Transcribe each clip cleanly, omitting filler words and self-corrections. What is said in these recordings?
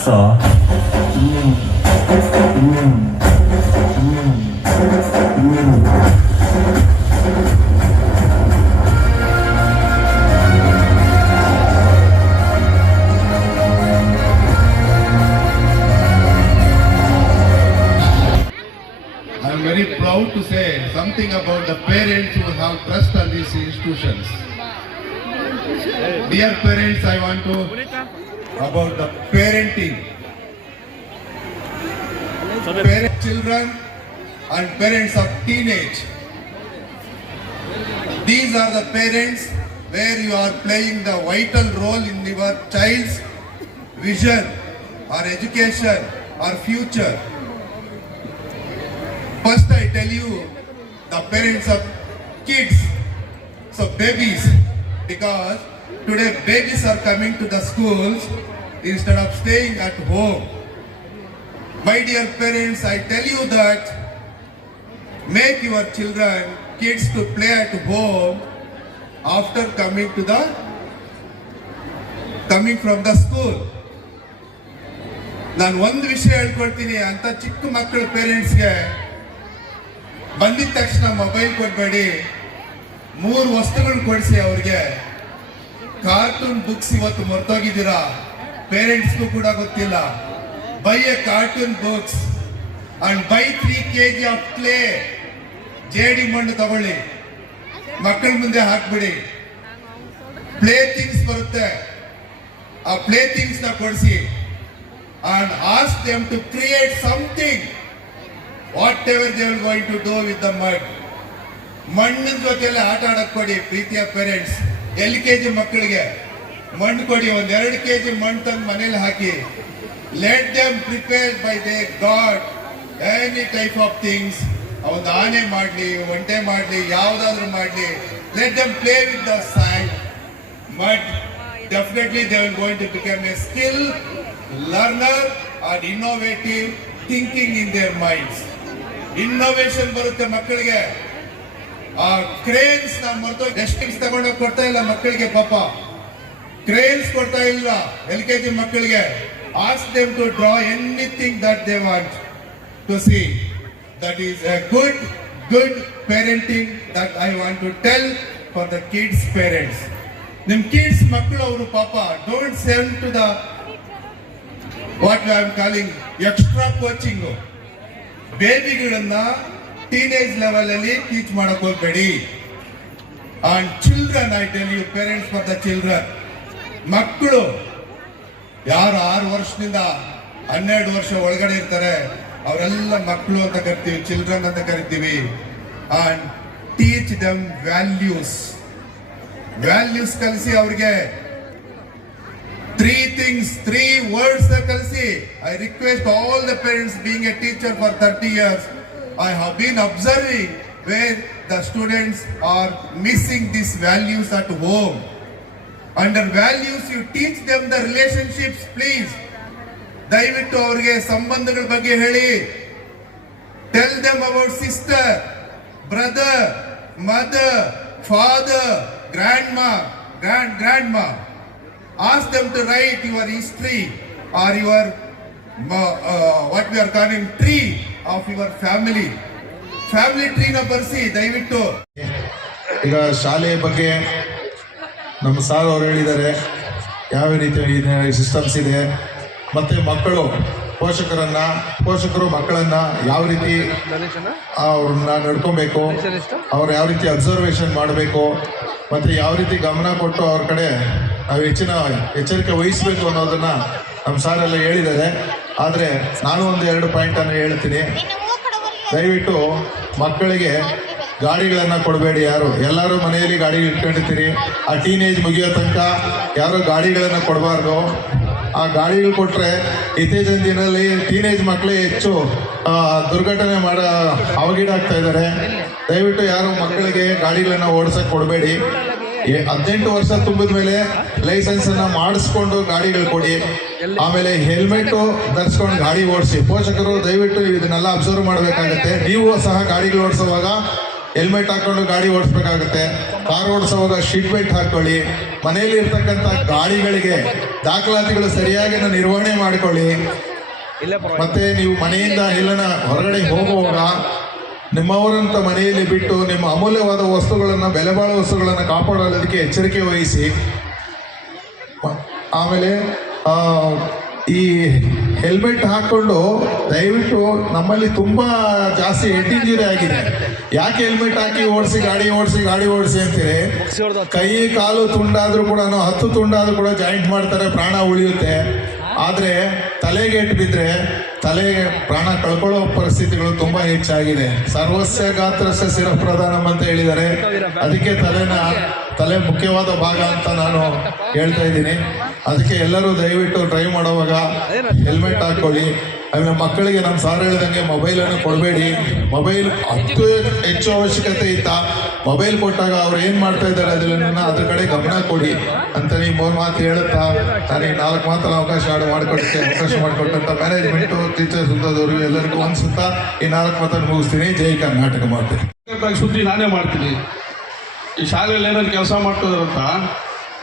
왔어. I am very proud to say something about the parents who have trust on these institutions. Dear parents, I want to about the parenting. Parents, children and parents of teenage. These are the parents where you are playing the vital role in your child's vision or education or future. First I tell you the parents of kids, so babies, because today babies are coming to the schools instead of staying at home. My dear parents, I tell you that make your children, kids to play at home after coming from the school. ನಾನು ಒಂದು ವಿಷಯ ಹೇಳ್ಕೊಳ್ತೀನಿ, ಅಂತ ಚಿಕ್ಕ ಮಕ್ಕಳ ಪೇರೆಂಟ್ಸ್ಗೆ ಬಂದಿದ ತಕ್ಷಣ mobile ಕೊಡಬೇಡಿ, 3 ವಸ್ತುಗಳು ಕೊಡಿಸಿ ಅವ್ರಿಗೆ. ಕಾರ್ಟೂನ್ ಬುಕ್ಸ್ ಇವತ್ತು ಮರ್ತೋಗಿದ್ದೀರಾ, ಪೇರೆಂಟ್ಸ್ಗೂ ಕೂಡ ಗೊತ್ತಿಲ್ಲ. By A cartoon books and by 3 kg of clay. ಜೇಡಿ ಮಣ್ಣು ತಗೊಳ್ಳಿ, ಮಕ್ಕಳ ಮುಂದೆ ಹಾಕ್ಬಿಡಿ. ಪ್ಲೇ ಥಿಂಗ್ಸ್ ಬರುತ್ತೆ, ಆ ಪ್ಲೇ ಥಿಂಗ್ಸ್ ನ ಕೊಡಿಸಿ. and ask them to create something, whatever they are going to do with the mud. ಮಣ್ಣಿನ ಜೊತೆಯಲ್ಲಿ ಆಟ ಆಡಕ್ ಕೊಡಿ ಪ್ರೀತಿಯ ಪೇರೆಂಟ್ಸ್. LKG ಮಕ್ಕಳಿಗೆ ಮಣ್ಣು ಕೊಡಿ, 1-2 kg ಮಣ್ಣು ತಂದು ಮನೇಲಿ ಹಾಕಿ. Let them prepare by the God any type of things. ಒಂದು ಆನೆ ಮಾಡಲಿ, ಒಂಟೆ ಮಾಡಲಿ, ಯಾವುದಾದ್ರೂ ಮಾಡಲಿ. Let them play with the sand, mud. Definitely they are going to become a skill learner and innovative thinking in their minds. Innovation ಬರುತ್ತೆ ಮಕ್ಕಳಿಗೆ. ಆ ಕ್ರೇನ್ಸ್ ನ ಮರೆತು ಡಸ್ಟಿಂಗ್ಸ್ ತಗೊಂಡೋಗಿ ಕೊಡ್ತಾ ಇಲ್ಲ ಮಕ್ಕಳಿಗೆ. ಪಾಪ ಕ್ರೇನ್ಸ್ ಕೊಡ್ತಾ ಇಲ್ಲ LKG ಮಕ್ಕಳಿಗೆ. Ask them to draw anything that they want to see. That is a good parenting that I want to tell for the kids parents. ನಿಮ್ ಕಿಡ್ಸ್ ಮಕ್ಕಳು ಅವರು ಪಾಪ don't send to the what I am calling extra coaching. ಬೇಬಿಗಳನ್ನ teenage level ಅಲ್ಲಿ teach ಮಾಡಕ್ ಹೋಗ್ಬೇಡಿ. And children, I tell you parents for the children, ಮಕ್ಕಳು ಯಾರು 6 ವರ್ಷದಿಂದ 12 ವರ್ಷ ಒಳಗಡೆ ಇರ್ತಾರೆ ಅವರೆಲ್ಲ ಮಕ್ಕಳು ಅಂತ ಕರಿತೀವಿ, ಚಿಲ್ಡ್ರನ್ ಅಂತ ಕರಿತೀವಿ. ಅಂಡ್ ಟೀಚ್ ದಮ್ ವ್ಯಾಲ್ಯೂಸ್ ಕಲಿಸಿ ಅವ್ರಿಗೆ. 3 things, 3 words ಕಲಿಸಿ. I request all the parents, being a teacher for 30 years, I have been observing where the students are missing these values at home. Under values you teach them the relationships, please. ದಯವಿಟ್ಟು ಅವ್ರಿಗೆ ಸಂಬಂಧಗಳ ಬಗ್ಗೆ ಹೇಳಿ. Tell them about sister, brother, mother, father, grandma. Ask them to write your history or your what we are calling tree of your family tree na ಬರ್ಸಿ ದಯವಿಟ್ಟು. ಈಗ ಶಾಲೆಯ ಬಗ್ಗೆ ನಮ್ಮ ಸಾರ್ ಅವರು ಹೇಳಿದ್ದಾರೆ, ಯಾವ ರೀತಿ ಸಿಸ್ಟಮ್ಸ್ ಇದೆ, ಮತ್ತೆ ಪೋಷಕರು ಮಕ್ಕಳನ್ನ ಯಾವ ರೀತಿ ಅವ್ರನ್ನ ನಡ್ಕೊಬೇಕು, ಅವ್ರು ಯಾವ ರೀತಿ ಅಬ್ಸರ್ವೇಷನ್ ಮಾಡಬೇಕು, ಮತ್ತೆ ಯಾವ ರೀತಿ ಗಮನ ಕೊಟ್ಟು ಅವ್ರ ಕಡೆ ನಾವು ಹೆಚ್ಚಿನ ಎಚ್ಚರಿಕೆ ವಹಿಸಬೇಕು ಅನ್ನೋದನ್ನ ನಮ್ಮ ಸಾರೆಲ್ಲ ಹೇಳಿದ್ದಾರೆ. ಆದರೆ ನಾನು 1-2 ಪಾಯಿಂಟನ್ನು ಹೇಳ್ತೀನಿ. ದಯವಿಟ್ಟು ಮಕ್ಕಳಿಗೆ ಗಾಡಿಗಳನ್ನು ಕೊಡಬೇಡಿ. ಎಲ್ಲರೂ ಮನೆಯಲ್ಲಿ ಗಾಡಿ ಇಟ್ಕೊಂಡಿರ್ತೀರಿ. ಆ ಟೀನೇಜ್ ಮುಗಿಯೋ ತನಕ ಯಾರು ಗಾಡಿಗಳನ್ನು ಕೊಡಬಾರ್ದು. ಆ ಗಾಡಿಗಳು ಕೊಟ್ಟರೆ ಇತ್ತೀಚಿನ ದಿನದಲ್ಲಿ ಟೀನೇಜ್ ಮಕ್ಕಳೇ ಹೆಚ್ಚು ದುರ್ಘಟನೆ ಅವಗೀಡಾಗ್ತಾ ಇದ್ದಾರೆ. ದಯವಿಟ್ಟು ಯಾರು ಮಕ್ಕಳಿಗೆ ಗಾಡಿಗಳನ್ನು ಓಡಿಸಕ್ಕೆ ಕೊಡಬೇಡಿ. 18 ವರ್ಷ ತುಂಬಿದ ಮೇಲೆ ಲೈಸೆನ್ಸನ್ನು ಮಾಡಿಸ್ಕೊಂಡು ಗಾಡಿಗಳು ಕೊಡಿ. ಆಮೇಲೆ ಹೆಲ್ಮೆಟ್ಟು ಧರಿಸ್ಕೊಂಡು ಗಾಡಿ ಓಡಿಸಿ. ಪೋಷಕರು ದಯವಿಟ್ಟು ಇದನ್ನೆಲ್ಲ ಅಬ್ಸರ್ವ್ ಮಾಡಬೇಕಾಗತ್ತೆ. ನೀವು ಸಹ ಗಾಡಿಗಳು ಓಡಿಸುವಾಗ ಹೆಲ್ಮೆಟ್ ಹಾಕೊಂಡು ಗಾಡಿ ಓಡಿಸ್ಬೇಕಾಗುತ್ತೆ. ಕಾರ್ ಓಡಿಸೋವಾಗ ಸೀಟ್ ಬೆಲ್ಟ್ ಹಾಕೊಳ್ಳಿ. ಮನೆಯಲ್ಲಿ ಇರ್ತಕ್ಕಂಥ ಗಾಡಿಗಳಿಗೆ ದಾಖಲಾತಿಗಳು ಸರಿಯಾಗಿ ನಿರ್ವಹಣೆ ಮಾಡಿಕೊಳ್ಳಿ. ಮತ್ತೆ ನೀವು ಮನೆಯಿಂದ ಎಲ್ಲನ ಹೊರಗಡೆ ಹೋಗುವಾಗ ನಿಮ್ಮವರಂತ ಮನೆಯಲ್ಲಿ ಬಿಟ್ಟು ನಿಮ್ಮ ಅಮೂಲ್ಯವಾದ ವಸ್ತುಗಳನ್ನು, ಬೆಲೆ ಬಾಳುವ ವಸ್ತುಗಳನ್ನು ಕಾಪಾಡೋದಕ್ಕೆ ಎಚ್ಚರಿಕೆ ವಹಿಸಿ. ಆಮೇಲೆ ಈ ಹೆಲ್ಮೆಟ್ ಹಾಕ್ಕೊಂಡು ದಯವಿಟ್ಟು ನಮ್ಮಲ್ಲಿ ತುಂಬ ಜಾಸ್ತಿ ಹೆಡ್ ಇಂಜುರಿ ಆಗಿದೆ. ಯಾಕೆ ಹೆಲ್ಮೆಟ್ ಹಾಕಿ ಗಾಡಿ ಓಡಿಸಿ ಅಂತೀರಿ? ಕೈ ಕಾಲು ತುಂಡಾದರೂ ಕೂಡ 10 ತುಂಡಾದರೂ ಕೂಡ ಜಾಯಿಂಟ್ ಮಾಡ್ತಾರೆ, ಪ್ರಾಣ ಉಳಿಯುತ್ತೆ. ಆದರೆ ತಲೆಗೆ ಏಟು ಬಿದ್ದರೆ ತಲೆಗೆ ಪ್ರಾಣ ಕಳ್ಕೊಳ್ಳೋ ಪರಿಸ್ಥಿತಿಗಳು ತುಂಬ ಹೆಚ್ಚಾಗಿದೆ. ಸರ್ವಸ್ಯ ಗಾತ್ರಸ್ಯ ಶಿರಃಪ್ರಧಾನಂ ಅಂತ ಹೇಳಿದ್ದಾರೆ. ಅದಕ್ಕೆ ತಲೆ ಮುಖ್ಯವಾದ ಭಾಗ ಅಂತ ನಾನು ಹೇಳ್ತಾ ಇದ್ದೀನಿ. ಅದಕ್ಕೆ ಎಲ್ಲರೂ ದಯವಿಟ್ಟು ಡ್ರೈವ್ ಮಾಡುವಾಗ ಹೆಲ್ಮೆಟ್ ಹಾಕೊಳ್ಳಿ. ಆಮೇಲೆ ಮಕ್ಕಳಿಗೆ ನಮ್ಮ ಸಾರ್ ಹೇಳಿದಂಗೆ ಮೊಬೈಲನ್ನು ಕೊಡಬೇಡಿ. ಮೊಬೈಲ್ ಹೆಚ್ಚು ಅವಶ್ಯಕತೆ ಇತ್ತ ಮೊಬೈಲ್ ಕೊಟ್ಟಾಗ ಅವ್ರು ಏನು ಮಾಡ್ತಾ ಇದ್ದಾರೆ ಅದ್ರ ಕಡೆ ಗಮನ ಕೊಡಿ ಅಂತ ನೀವು 3 ಮಾತು ಹೇಳುತ್ತಾ ನನಗೆ 4 ಮಾತಲ್ಲಿ ಅವಕಾಶ ಮಾಡಿಕೊಟ್ಟಂತ ಮ್ಯಾನೇಜ್ಮೆಂಟು, ಟೀಚರ್ಸ್ ವೃಂದದವ್ರಿಗೆ ಎಲ್ಲರಿಗೂ ಅನ್ಸುತ್ತಾ ಈ 4 ಮಾತನ್ನು ಮುಗಿಸ್ತೀನಿ. ಜೈ ಕರ್ನಾಟಕ ಮಾಡ್ತೀನಿ. ಸುದ್ದಿ ನಾನೇ ಮಾಡ್ತೀನಿ. ಈ ಶಾಲೆಯಲ್ಲಿ ಏನಾದ್ರು ಕೆಲಸ ಮಾಡ್ತಿದಾರಂತ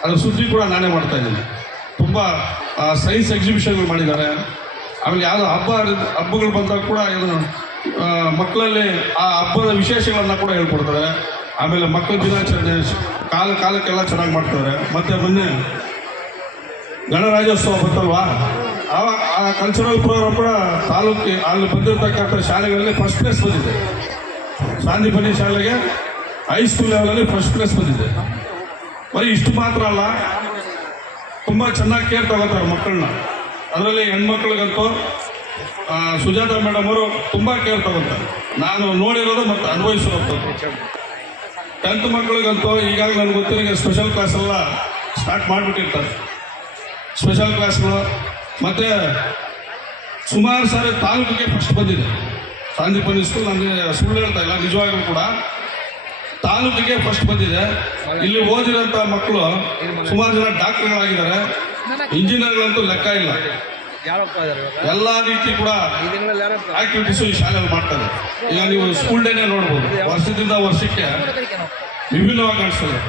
ಅದ್ರ ಸುದ್ದಿ ಕೂಡ ನಾನೇ ಮಾಡ್ತಾ ಇದ್ದೀನಿ. ತುಂಬ ಸೈನ್ಸ್ ಎಕ್ಸಿಬಿಷನ್ಗಳು ಮಾಡಿದ್ದಾರೆ. ಆಮೇಲೆ ಯಾವುದೋ ಹಬ್ಬಗಳು ಬಂದಾಗ ಕೂಡ ಮಕ್ಕಳಲ್ಲಿ ಆ ಹಬ್ಬದ ವಿಶೇಷಗಳನ್ನ ಕೂಡ ಹೇಳ್ಕೊಡ್ತಾರೆ. ಆಮೇಲೆ ಮಕ್ಕಳ ದಿನಾಚರಣೆ ಕಾಲಕ್ಕೆಲ್ಲ ಚೆನ್ನಾಗಿ ಮಾಡ್ತಾರೆ. ಮತ್ತು ಮೊನ್ನೆ ಗಣರಾಜ್ಯೋತ್ಸವ ಬಂತಲ್ವಾ, ಆ ಕಲ್ಚರಲ್ ಪ್ರೋಗ್ರಾಮ್ ಕೂಡ ಅಲ್ಲಿ ಬಂದಿರತಕ್ಕಂಥ ಶಾಲೆಗಳಲ್ಲಿ ಫಸ್ಟ್ ಪ್ಲೇಸ್ ಬಂದಿದೆ. ಸಾಂದೀಪನಿ ಶಾಲೆಗೆ ಹೈಸ್ಕೂಲ್ ಲೆವೆಲಲ್ಲಿ ಫಸ್ಟ್ ಪ್ಲೇಸ್ ಬಂದಿದೆ. ಬರೀ ಇಷ್ಟು ಮಾತ್ರ ಅಲ್ಲ, ತುಂಬ ಚೆನ್ನಾಗಿ ಕೇರ್ ತಗೋತಾರೆ ಮಕ್ಕಳನ್ನ. ಅದರಲ್ಲಿ ಹೆಣ್ಮಕ್ಳಿಗಂತೂ ಸುಜಾತ ಮೇಡಮ್ ಅವರು ತುಂಬ ಕೇರ್ ತಗೋತಾರೆ. ನಾನು ನೋಡಿರೋದು ಮತ್ತು ಅನುಭವಿಸಿರೋದು. 10th ಮಕ್ಕಳಿಗಂತೂ ಈಗಾಗಲೇ ನನಗೆ ಗೊತ್ತಿರೋ ಸ್ಪೆಷಲ್ ಕ್ಲಾಸ್ ಎಲ್ಲ ಸ್ಟಾರ್ಟ್ ಮಾಡಿಬಿಟ್ಟಿರ್ತಾರೆ. ಸ್ಪೆಷಲ್ ಕ್ಲಾಸ್ಗಳು ಮತ್ತು ಸುಮಾರು ಸಾರಿ ತಾಲೂಕಿಗೆ ಫಸ್ಟ್ ಬಂದಿದೆ. ಸಾಂದೀಪನಿ ಸ್ಕೂಲ್, ನನಗೆ ಸುಳ್ಳು ಹೇಳ್ತಾ ಇಲ್ಲ, ನಿಜವಾಗ್ಲೂ ಕೂಡ ತಾಲೂಕಿಗೆ ಫಸ್ಟ್ ಬಂದಿದೆ. ಇಲ್ಲಿ ಓದಿರೋಂಥ ಮಕ್ಕಳು ಸುಮಾರು ಜನ ಡಾಕ್ಟರ್ಗಳಾಗಿದ್ದಾರೆ, ಇಂಜಿನಿಯರ್ಗಳಂತೂ ಲೆಕ್ಕ ಇಲ್ಲ. ಎಲ್ಲ ರೀತಿ ಕೂಡ ಆಕ್ಟಿವಿಟೀಸು ಈ ಶಾಲೆಯಲ್ಲಿ ಮಾಡ್ತಾರೆ. ಈಗ ನೀವು ಸ್ಕೂಲ್ ಡೇನೇ ನೋಡ್ಬೋದು, ವರ್ಷದಿಂದ ವರ್ಷಕ್ಕೆ ವಿಭಿನ್ನವಾಗಿ ಕಾಣಿಸ್ತದೆ.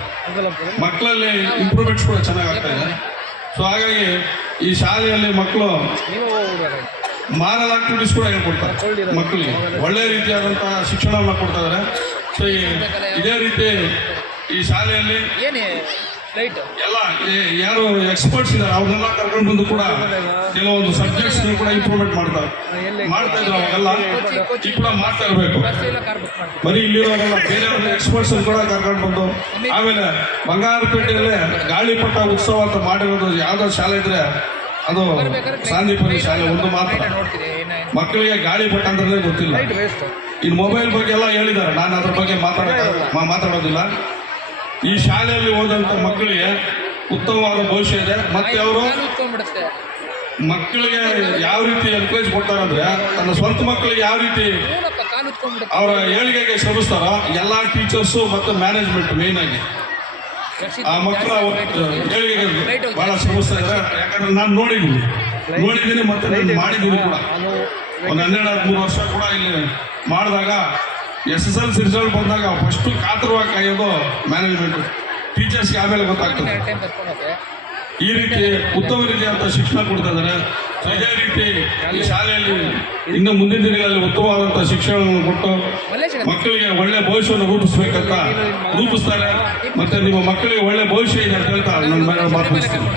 ಮಕ್ಕಳಲ್ಲಿ ಇಂಪ್ರೂವ್ಮೆಂಟ್ಸ್ ಕೂಡ ಚೆನ್ನಾಗಿ ಆಗ್ತಾ ಇದೆ. ಸೊ ಹಾಗಾಗಿ ಈ ಶಾಲೆಯಲ್ಲಿ ಮಕ್ಕಳು ಮಾರಲ್ ಆಕ್ಟಿವಿಟೀಸ್ ಕೂಡ ಹೇಳ್ಕೊಡ್ತಾರೆ. ಮಕ್ಕಳಿಗೆ ಒಳ್ಳೆಯ ರೀತಿಯಾದಂಥ ಶಿಕ್ಷಣವನ್ನು ಕೊಡ್ತಾ ಇದ್ದಾರೆ. ಸೊ ಇದೇ ರೀತಿ ಈ ಶಾಲೆಯಲ್ಲಿ ಎಲ್ಲ ಯಾರು ಎಕ್ಸ್ಪರ್ಟ್ಸ್ ಇದ್ದಾರೆ ಅವ್ರನ್ನೆಲ್ಲ ಕರ್ಕೊಂಡು ಬಂದು ಕೂಡ ಕೆಲವೊಂದು ಸಬ್ಜೆಕ್ಟ್ಸ್ ಕೂಡ ಇಂಪ್ರೂವ್ಮೆಂಟ್ ಮಾಡ್ತಾ ಇದ್ರು. ಅವಾಗೆಲ್ಲ ಈಗ ಕೂಡ ಮಾಡ್ತಾ ಇರಬೇಕು. ಬರೀ ಇಲ್ಲಿರೋರೆಲ್ಲ ಬೇರೆ ಎಕ್ಸ್ಪರ್ಟ್ಸ್ ಕೂಡ ಕರ್ಕೊಂಡು ಬಂದು, ಆಮೇಲೆ ಬಂಗಾರಪೇಟೆಯಲ್ಲೇ ಗಾಳಿಪಟ ಉತ್ಸವ ಅಂತ ಮಾಡಿರೋದು ಯಾವುದೋ ಶಾಲೆ ಇದ್ರೆ ಅದು ಸಾಂದೀಪನಿ ಶಾಲೆ. ಒಂದು ಮಾತ್ರ ಮಕ್ಕಳಿಗೆ ಗಾಳಿಪಟ ಅಂದ್ರೆ ಗೊತ್ತಿಲ್ಲ. ಇನ್ನು ಮೊಬೈಲ್ ಬಗ್ಗೆ ಎಲ್ಲ ಹೇಳಿದ್ದಾರೆ, ನಾನು ಅದ್ರ ಬಗ್ಗೆ ಮಾತಾಡೋದಿಲ್ಲ. ಈ ಶಾಲೆಯಲ್ಲಿ ಓದಂಥ ಮಕ್ಕಳಿಗೆ ಉತ್ತಮವಾದ ಭವಿಷ್ಯ ಇದೆ. ಮತ್ತೆ ಅವರು ಮಕ್ಕಳಿಗೆ ಯಾವ ರೀತಿ ಎನ್ಕರೇಜ್ ಕೊಡ್ತಾರೆ ಅಂದ್ರೆ, ತನ್ನ ಸ್ವಂತ ಮಕ್ಕಳಿಗೆ ಯಾವ ರೀತಿ ಅವರ ಏಳಿಗೆಗೆ ಶ್ರಮಿಸ್ತಾರೋ ಎಲ್ಲ ಟೀಚರ್ಸು ಮತ್ತು ಮ್ಯಾನೇಜ್ಮೆಂಟ್ ಮೇನ್ ಆಗಿ ಆ ಮಕ್ಕಳ ಏಳಿಗೆಗೆ ಬಹಳ ಶ್ರಮಿಸ್ತಾ ಇದ್ದಾರೆ. ಯಾಕಂದ್ರೆ ನಾನು ನೋಡಿದ್ದೀನಿ ಮತ್ತೆ ಮಾಡಿದ್ದೀನಿ ಕೂಡ. ಒಂದು 12-13 ವರ್ಷ ಕೂಡ ಇಲ್ಲಿ ಮಾಡಿದಾಗ SSLC ರಿಸಲ್ಟ್ ಬಂದಾಗ ಫಸ್ಟು ಕಾತರವಾಗಿ ಕಾಯೋದು ಮ್ಯಾನೇಜ್ಮೆಂಟು, ಟೀಚರ್ಸ್ಗೆ ಆಮೇಲೆ ಗೊತ್ತಾಗ್ತದೆ. ಈ ರೀತಿ ಉತ್ತಮ ರೀತಿಯಾದಂಥ ಶಿಕ್ಷಣ ಕೊಡ್ತಾ ಇದ್ದಾರೆ. ಇದೇ ರೀತಿ ಈ ಶಾಲೆಯಲ್ಲಿ ಇನ್ನು ಮುಂದಿನ ದಿನಗಳಲ್ಲಿ ಉತ್ತಮವಾದಂಥ ಶಿಕ್ಷಣವನ್ನು ಕೊಟ್ಟು ಮಕ್ಕಳಿಗೆ ಒಳ್ಳೆ ಭವಿಷ್ಯವನ್ನು ರೂಪಿಸ್ತಾರೆ. ಮತ್ತು ನಿಮ್ಮ ಮಕ್ಕಳಿಗೆ ಒಳ್ಳೆ ಭವಿಷ್ಯ ಇದೆ ಅಂತ ಹೇಳ್ತಾ ನನ್ನ ಮಾತು ಮುಗಿಸ್ತೀನಿ.